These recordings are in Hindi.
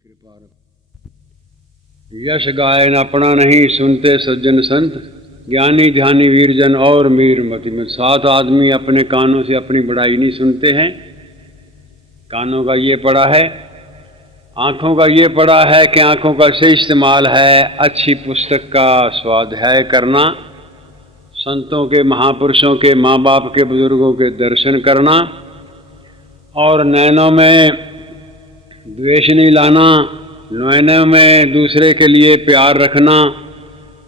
कृपा। यश गायन अपना नहीं, सुनते सज्जन संत, ज्ञानी ध्यानी वीरजन और मीर मति में। 7 आदमी अपने कानों से अपनी बड़ाई नहीं सुनते हैं। कानों का ये पड़ा है, आँखों का ये पड़ा है कि आँखों का सही इस्तेमाल है अच्छी पुस्तक का स्वाध्याय करना, संतों के महापुरुषों के माँ बाप के बुजुर्गों के दर्शन करना, और नैनों में द्वेष नहीं लाना, नैनों में दूसरे के लिए प्यार रखना,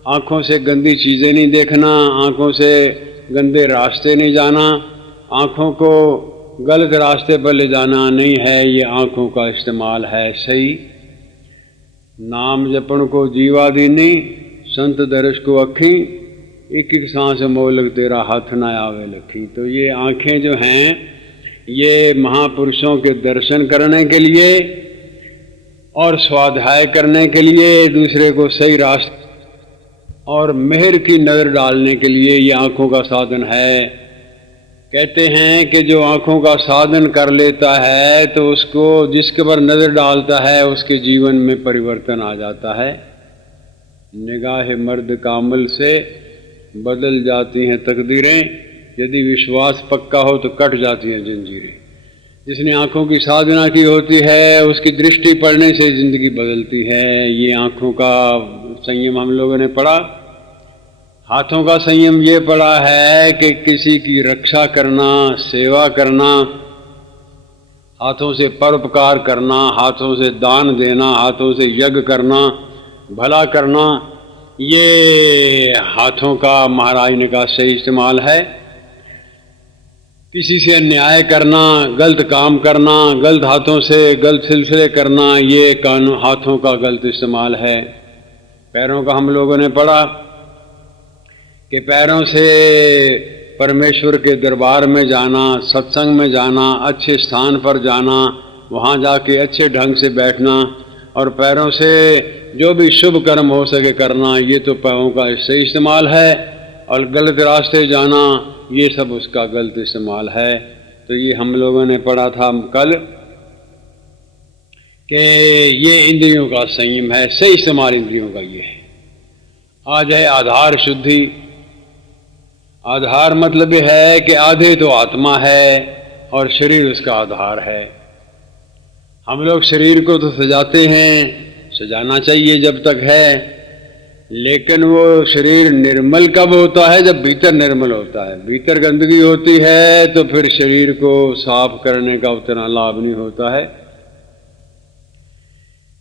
आँखों से गंदी चीज़ें नहीं देखना, आँखों से गंदे रास्ते नहीं जाना, आँखों को गलत रास्ते पर ले जाना नहीं है। ये आँखों का इस्तेमाल है सही। नाम जपन को जीवा दीनी, संत दर्श को अखी, एक एक सांस मोलक तेरा हाथ न आवे लखी। तो ये आँखें जो हैं ये महापुरुषों के दर्शन करने के लिए और स्वाध्याय करने के लिए, दूसरे को सही रास्ते और मेहर की नज़र डालने के लिए ये आँखों का साधन है। कहते हैं कि जो आँखों का साधन कर लेता है तो उसको जिसके पर नज़र डालता है उसके जीवन में परिवर्तन आ जाता है। निगाह मर्द कामल से बदल जाती हैं तकदीरें, यदि विश्वास पक्का हो तो कट जाती हैं जंजीरें। जिसने आँखों की साधना की होती है उसकी दृष्टि पड़ने से ज़िंदगी बदलती है। ये आँखों का संयम हम लोगों ने पढ़ा। हाथों का संयम ये पड़ा है कि किसी की रक्षा करना, सेवा करना, हाथों से परोपकार करना, हाथों से दान देना, हाथों से यज्ञ करना, भला करना, ये हाथों का महाराज ने का सही इस्तेमाल है। किसी से अन्याय करना, गलत काम करना, गलत हाथों से गलत सिलसिले करना, ये कानून हाथों का गलत इस्तेमाल है। पैरों का हम लोगों ने पढ़ा कि पैरों से परमेश्वर के दरबार में जाना, सत्संग में जाना, अच्छे स्थान पर जाना, वहाँ जाके अच्छे ढंग से बैठना, और पैरों से जो भी शुभ कर्म हो सके करना, ये तो पैरों का सही इस्तेमाल है। और गलत रास्ते जाना, ये सब उसका गलत इस्तेमाल है। तो ये हम लोगों ने पढ़ा था कल कि ये इंद्रियों का संयम है, सही इस्तेमाल इंद्रियों का ये है। आज है आधार शुद्धि। आधार मतलब ये है कि आधे तो आत्मा है और शरीर उसका आधार है। हम लोग शरीर को तो सजाते हैं, सजाना चाहिए जब तक है, लेकिन वो शरीर निर्मल कब होता है? जब भीतर निर्मल होता है। भीतर गंदगी होती है तो फिर शरीर को साफ करने का उतना लाभ नहीं होता है,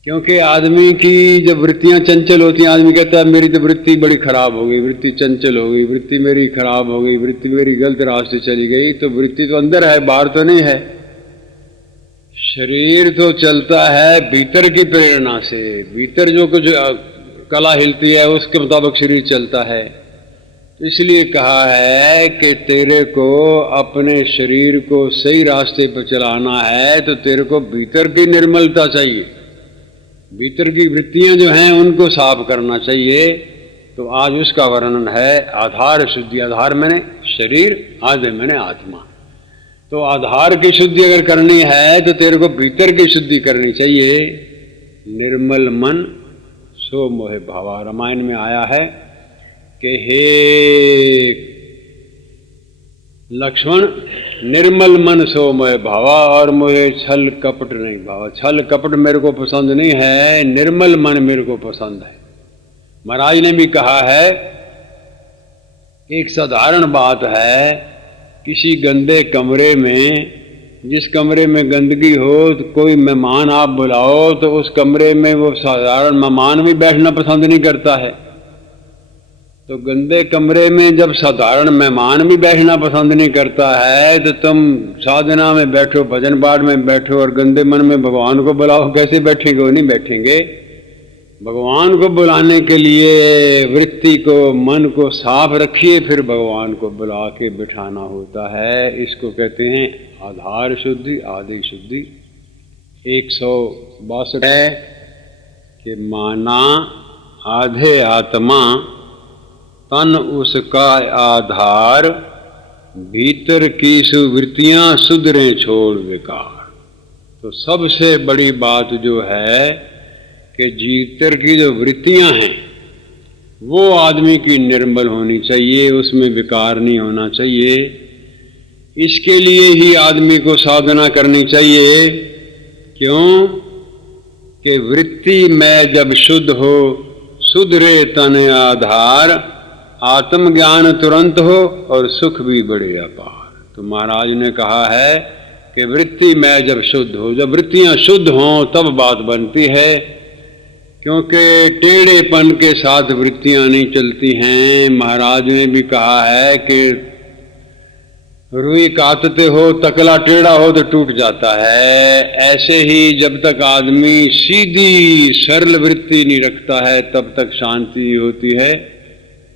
क्योंकि आदमी की जब वृत्तियां चंचल होती हैं, आदमी कहता है मेरी तो वृत्ति बड़ी खराब हो गई, वृत्ति चंचल हो गई, वृत्ति मेरी खराब हो गई, वृत्ति मेरी गलत रास्ते चली गई। तो वृत्ति तो अंदर है, बाहर तो नहीं है। शरीर तो चलता है भीतर की प्रेरणा से, भीतर जो कुछ कला हिलती है उसके मुताबिक शरीर चलता है। तो इसलिए कहा है कि तेरे को अपने शरीर को सही रास्ते पर चलाना है तो तेरे को भीतर की निर्मलता चाहिए, भीतर की वृत्तियां जो हैं उनको साफ करना चाहिए। तो आज उसका वर्णन है आधार शुद्धि। आधार मैंने शरीर, आधे मैंने आत्मा। तो आधार की शुद्धि अगर करनी है तो तेरे को भीतर की शुद्धि करनी चाहिए। निर्मल मन सो मोहे भावा। रामायण में आया है कि हे लक्ष्मण, निर्मल मन सो मोहे भावा, और मोहे छल कपट नहीं भावा। छल कपट मेरे को पसंद नहीं है, निर्मल मन मेरे को पसंद है। महाराज ने भी कहा है, एक साधारण बात है, किसी गंदे कमरे में, जिस कमरे में गंदगी हो तो कोई मेहमान आप बुलाओ तो उस कमरे में वो साधारण मेहमान भी बैठना पसंद नहीं करता है। तो गंदे कमरे में जब साधारण मेहमान भी बैठना पसंद नहीं करता है तो तुम साधना में बैठो, भजन पाठ में बैठो और गंदे मन में भगवान को बुलाओ, कैसे बैठेंगे? वो नहीं बैठेंगे। भगवान को बुलाने के लिए वृत्ति को, मन को साफ रखिए, फिर भगवान को बुला के बिठाना होता है। इसको कहते हैं आधार शुद्धि, आदि शुद्धि। 162 है कि माना आधे आत्मा, तन उसका आधार, भीतर की सुवृत्तियां सुधरे छोड़ विकार। तो सबसे बड़ी बात जो है कि भीतर की जो वृत्तियां हैं वो आदमी की निर्मल होनी चाहिए, उसमें विकार नहीं होना चाहिए। इसके लिए ही आदमी को साधना करनी चाहिए। क्यों? कि वृत्ति में जब शुद्ध हो, सुधरे तन आधार, आत्मज्ञान तुरंत हो और सुख भी बड़े अपार। तो महाराज ने कहा है कि वृत्ति में जब शुद्ध हो, जब वृत्तियां शुद्ध हों तब बात बनती है। क्योंकि टेढ़ेपन के साथ वृत्तियां नहीं चलती हैं। महाराज ने भी कहा है कि रुई काटते हो, तकला टेढ़ा हो तो टूट जाता है। ऐसे ही जब तक आदमी सीधी सरल वृत्ति नहीं रखता है तब तक शांति होती है।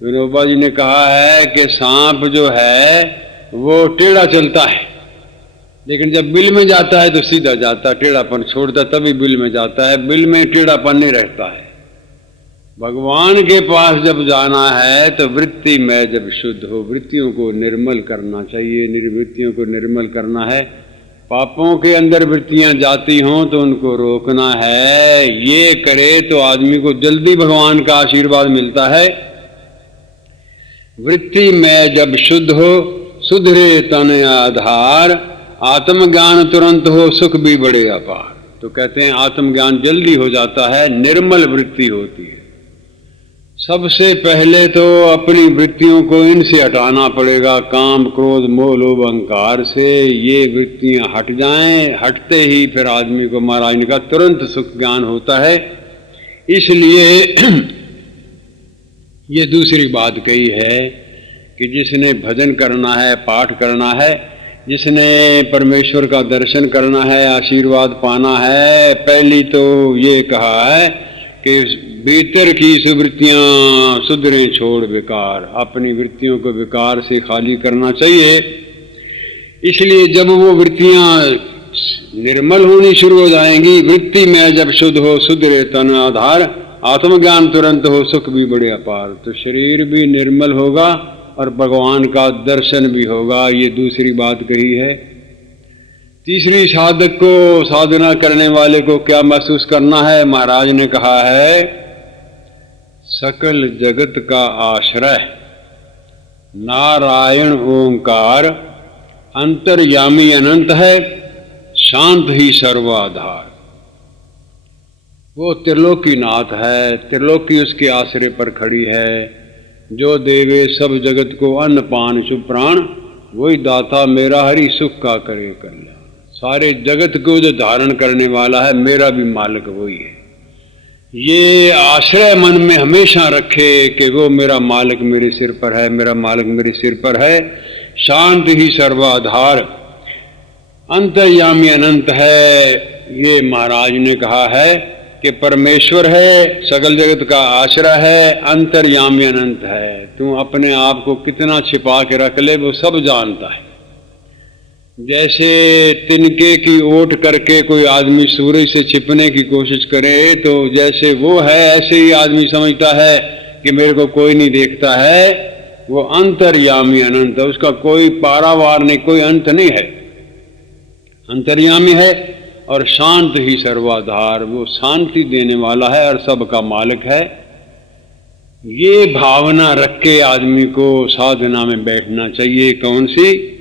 विनोबा जी ने कहा है कि सांप जो है वो टेढ़ा चलता है, लेकिन जब बिल में जाता है तो सीधा जाता, टेढ़ापन छोड़ता तभी बिल में जाता है, बिल में टेढ़ापन नहीं रहता है। भगवान के पास जब जाना है तो वृत्ति में जब शुद्ध हो, वृत्तियों को निर्मल करना चाहिए, निर्वृत्तियों को निर्मल करना है। पापों के अंदर वृत्तियां जाती हों तो उनको रोकना है। ये करे तो आदमी को जल्दी भगवान का आशीर्वाद मिलता है। वृत्ति में जब शुद्ध हो, सुधरे तन आधार, आत्मज्ञान तुरंत हो, सुख भी बड़े अपार। तो कहते हैं आत्मज्ञान जल्दी हो जाता है, निर्मल वृत्ति होती है। सबसे पहले तो अपनी वृत्तियों को इनसे हटाना पड़ेगा, काम क्रोध मोह लोभ अहंकार से। ये वृत्तियां हट जाएं, हटते ही फिर आदमी को महाराज ने कहा तुरंत सुख ज्ञान होता है। इसलिए ये दूसरी बात कही है कि जिसने भजन करना है, पाठ करना है, जिसने परमेश्वर का दर्शन करना है, आशीर्वाद पाना है, पहली तो ये कहा है कि भीतर की सुवृत्तियां सुधरें छोड़ विकार, अपनी वृत्तियों को विकार से खाली करना चाहिए। इसलिए जब वो वृत्तियां निर्मल होनी शुरू हो जाएंगी, वृत्ति में जब शुद्ध हो, सुधरे तन आधार, आत्मज्ञान तुरंत हो, सुख भी बड़े अपार। तो शरीर भी निर्मल होगा और भगवान का दर्शन भी होगा। ये दूसरी बात कही है। तीसरी, साधक को, साधना करने वाले को क्या महसूस करना है? महाराज ने कहा है सकल जगत का आश्रय नारायण ओंकार, अंतर्यामी अनंत है, शांत ही सर्वाधार। वो त्रिलोकी नाथ है, त्रिलोकी उसके आश्रय पर खड़ी है। जो देवे सब जगत को अन्न पान शुभ प्राण, वही दाता मेरा हरि सुख का करे कल्याण। सारे जगत को जो धारण करने वाला है, मेरा भी मालिक वही है। ये आश्रय मन में हमेशा रखे कि वो मेरा मालिक मेरे सिर पर है, मेरा मालिक मेरे सिर पर है। शांत ही सर्वाधार, अंतर्यामी अनंत है। ये महाराज ने कहा है कि परमेश्वर है, सकल जगत का आश्रय है, अंतर्यामी अनंत है। तू अपने आप को कितना छिपा के रख ले वो सब जानता है। जैसे तिनके की ओट करके कोई आदमी सूरज से छिपने की कोशिश करे तो जैसे वो है, ऐसे ही आदमी समझता है कि मेरे को कोई नहीं देखता है। वो अंतर्यामी अनंत है, उसका कोई पारावार नहीं, कोई अंत नहीं है। अंतर्यामी है और शांत ही सर्वाधार, वो शांति देने वाला है और सबका मालिक है। ये भावना रख के आदमी को साधना में बैठना चाहिए। कौन सी?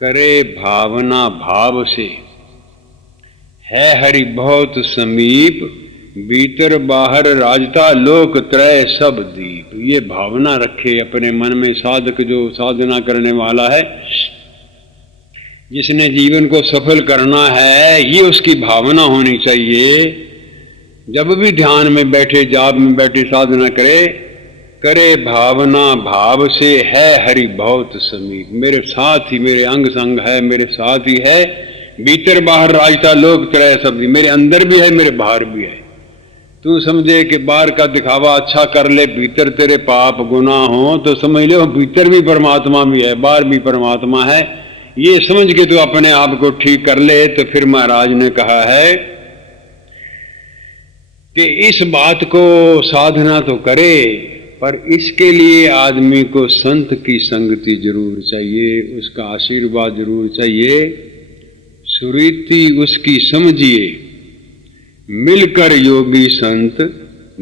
करे भावना भाव से, है हरि बहुत समीप, भीतर बाहर राजता लोक त्रय सब दीप। ये भावना रखे अपने मन में। साधक जो साधना करने वाला है, जिसने जीवन को सफल करना है, ये उसकी भावना होनी चाहिए। जब भी ध्यान में बैठे, जाप में बैठे साधना करे भावना भाव से, है हरि बहुत समीप, मेरे साथ ही, मेरे अंग संग है, मेरे साथ ही है। भीतर बाहर राजता लोक त्रय सब दीप, मेरे अंदर भी है, मेरे बाहर भी है। तू समझे कि बाहर का दिखावा अच्छा कर ले, भीतर तेरे पाप गुनाह हो तो समझ ले भीतर भी परमात्मा भी है, बाहर भी परमात्मा है। ये समझ के तू अपने आप को ठीक कर ले। तो फिर महाराज ने कहा है कि इस बात को साधना तो करे, पर इसके लिए आदमी को संत की संगति जरूर चाहिए, उसका आशीर्वाद जरूर चाहिए। सुरीति उसकी समझिए, मिलकर योगी संत,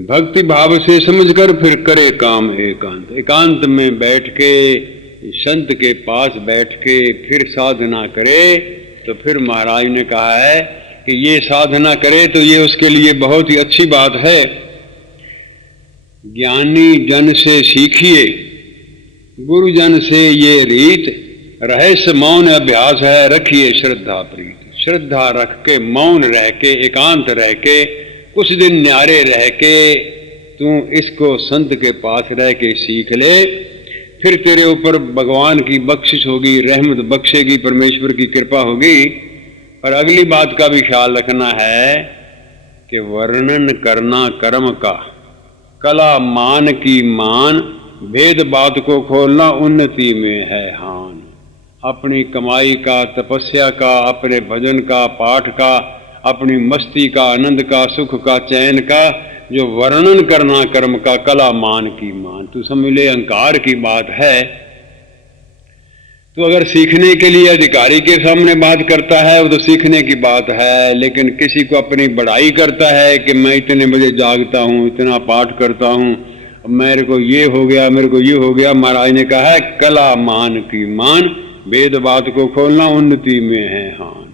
भक्ति भाव से समझकर फिर करे काम एकांत। एकांत में बैठ के संत के पास बैठ के फिर साधना करे, तो फिर महाराज ने कहा है कि ये साधना करे तो ये उसके लिए बहुत ही अच्छी बात है। ज्ञानी जन से सीखिए, गुरुजन से ये रीत, रहस्य मौन अभ्यास है, रखिए श्रद्धा प्रीत। श्रद्धा रख के, मौन रह के, एकांत रह के, कुछ दिन न्यारे रह के तू इसको संत के पास रह के सीख ले, फिर तेरे ऊपर भगवान की बख्शिश होगी, रहमत बख्शेगी, परमेश्वर की कृपा होगी। और अगली बात का भी ख्याल रखना है कि वर्णन करना कर्म का, कला मान की मान, भेद बात को खोलना उन्नति में है हान। अपनी कमाई का, तपस्या का, अपने भजन का, पाठ का, अपनी मस्ती का, आनंद का, सुख का, चैन का, जो वर्णन करना कर्म का, कला मान की मान, तू समझ ले अहंकार की बात है। तो अगर सीखने के लिए अधिकारी के सामने बात करता है वो तो सीखने की बात है, लेकिन किसी को अपनी बड़ाई करता है कि मैं इतने बजे जागता हूँ, इतना पाठ करता हूँ, मेरे को ये हो गया, मेरे को ये हो गया। महाराज ने कहा है कला मान की मान, वेद बात को खोलना उन्नति में है हान।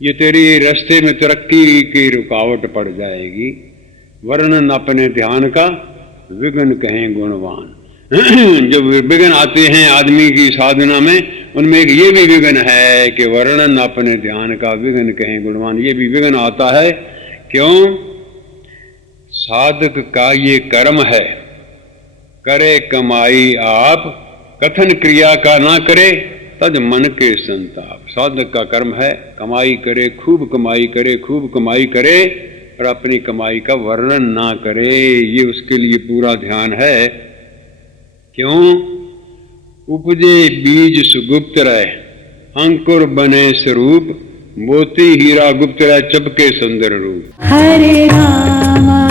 ये तेरी रास्ते में तरक्की की रुकावट पड़ जाएगी। वर्णन अपने ध्यान का, विघ्न कहें गुणवान। जो विघ्न आते हैं आदमी की साधना में, उनमें एक ये भी विघ्न है कि वर्णन अपने ध्यान का, विघ्न कहें गुणवान। ये भी विघ्न आता है। क्यों? साधक का ये कर्म है, करे कमाई आप, कथन क्रिया का ना करे, तज मन के संताप। साधक का कर्म है कमाई करे, खूब कमाई करे, खूब कमाई करे, और अपनी कमाई का वर्णन ना करे। ये उसके लिए पूरा ध्यान है। क्यों? उपजे बीज सुगुप्त रहे, अंकुर बने स्वरूप, मोती हीरा गुप्त रहे, चपके सुंदर रूप। हरे राम